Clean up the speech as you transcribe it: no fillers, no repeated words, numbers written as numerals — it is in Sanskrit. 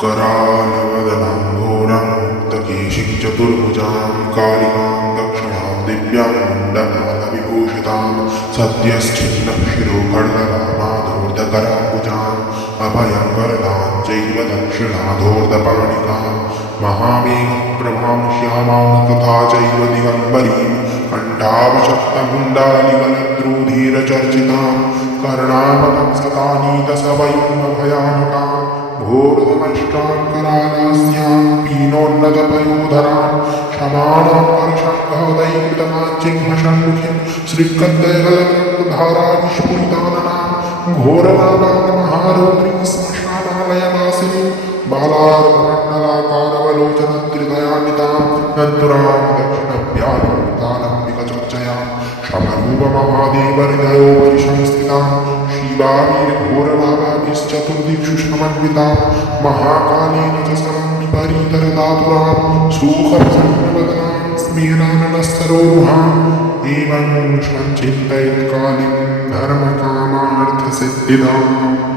करालवदनां घोरां मुक्तकेशिं चतुर्भुजां कालिकां दक्षिणां दिव्यां मण्डलालविभूषितां सद्यश्चिन्नः शिरोखड्गरामाधूर्धकराम्बुजाम् अभयं वरदां चैव दक्षिणाधोर्धपाणिकां महामेघप्रभां श्यामां तथा चैव दिगम्बरीं कण्ठावशक्तकुण्डालिकलद्रुधीरचर्चितां कर्णामलं सतानीतसवयुग्मभयानकां घोरतमष्ट्रां करालास्यां पीनोन्नतपयोधरां क्षमाणां वर्षङ्गहदैकृतकाञ्चिह्नषण्मुखीं श्रीकन्दयकलकलधाराविस्फुरिताननां घोरनामां महारौद्रीं श्मशानालयवासिनीं बालार्धमण्डलाकारवलोचनत्रिदयान्वितां नन्तुरां दक्षिणव्याधितालम्बिकचर्चयां शमरूपमहादेवहृदयोपरि संस्थितां शिवावीरघोरभावाभिश्चतुर्दिक्षु समन्वितां महाकालेन च सरां विपरीतरदातुरां सुखप्रसन्नवदनां स्मेराननस्तरोरुहाम् एवं सञ्चिन्तयन् कालीं धर्मकामार्थसिद्धिदाम्